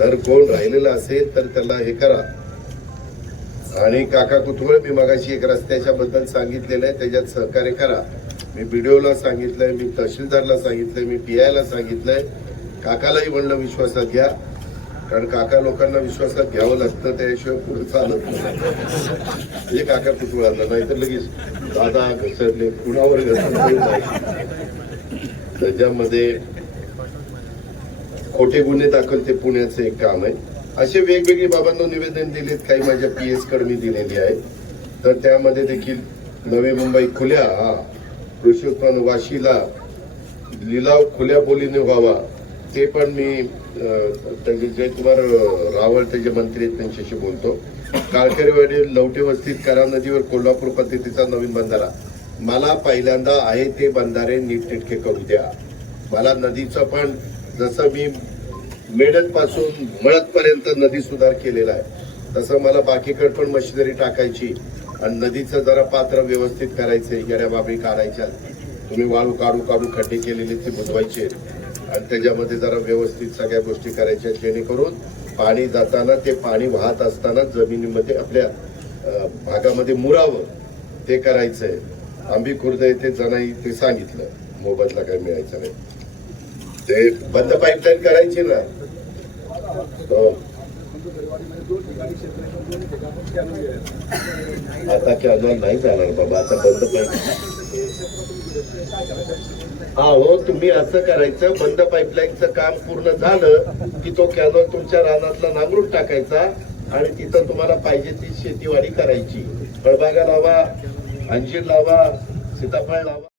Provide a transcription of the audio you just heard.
तर कोण राहिलेलं असेल तर त्याला हे करा. आणि काका कुतुबळे मी मगाशी एक रस्त्याच्या बद्दल सांगितलेलं आहे, त्याच्यात सहकार्य करा. मी बीडीओला सांगितलंय, मी तहसीलदारला सांगितलंय, मी पीआयला सांगितलंय. काकालाही म्हणलं विश्वासात घ्या, कारण काका लोकांना विश्वासात घ्यावं लागतं, त्याशिवाय पुढे चालत नाही. हे काका कुतुबळांना, नाहीतर लगेच दादा घसरले, कुणावर घसरले नाही. त्याच्यामध्ये खोटे गुन्हे दाखल ते पुण्याचं एक काम आहे. असे वेगवेगळे बाबांना निवेदन दिलेत, काही माझ्या पीएस कडे मी दिलेली आहे. तर त्यामध्ये देखील नवी मुंबई खुल्या कृषी उत्पन्न वाशीला लिलाव खुल्या बोलीने व्हावा, ते पण मी जयकुमार रावळ त्याचे मंत्री आहेत त्यांच्याशी बोलतो. काळकरेवाडी लवटे वस्तीत करा नदीवर कोल्हापूर पद्धतीचा नवीन बंधारा. मला पहिल्यांदा आहे ते बंधारे नीटनेटके करू द्या. मला नदीचं पण जसं मी मेडत पासून मळत पर्यंत नदी सुधार केलेला आहे, तसं मला बाकीकडे पण मशिनरी टाकायची आणि नदीचं जरा पात्र व्यवस्थित करायचंय. येड्या बाबी काढायच्या, तुम्ही वाळू काढू काढू खड्डे केलेले ते बुजवायचे आणि त्याच्यामध्ये जरा व्यवस्थित सगळ्या गोष्टी करायच्या, जेणेकरून पाणी जाताना ते पाणी वाहत असताना जमिनीमध्ये आपल्या भागामध्ये मुरावं, ते करायचंय. आंबी खुर्द येथे जणाई ते सांगितलं, मोबदला काय मिळायचा नाही. ते बंद पाईपलाईन करायची ना. आता कॅनॉल नाही जाणार बाबा, आता बंद पाईप. हो, तुम्ही असं करायचं, बंद पाईपलाईनचं काम पूर्ण झालं की तो कॅनॉल तुमच्या रानातला नांगरून टाकायचा आणि तिथं तुम्हाला पाहिजे ती शेतीवाडी करायची. फळबागा लावा, अंजीर लावा, सीताफळ लावा.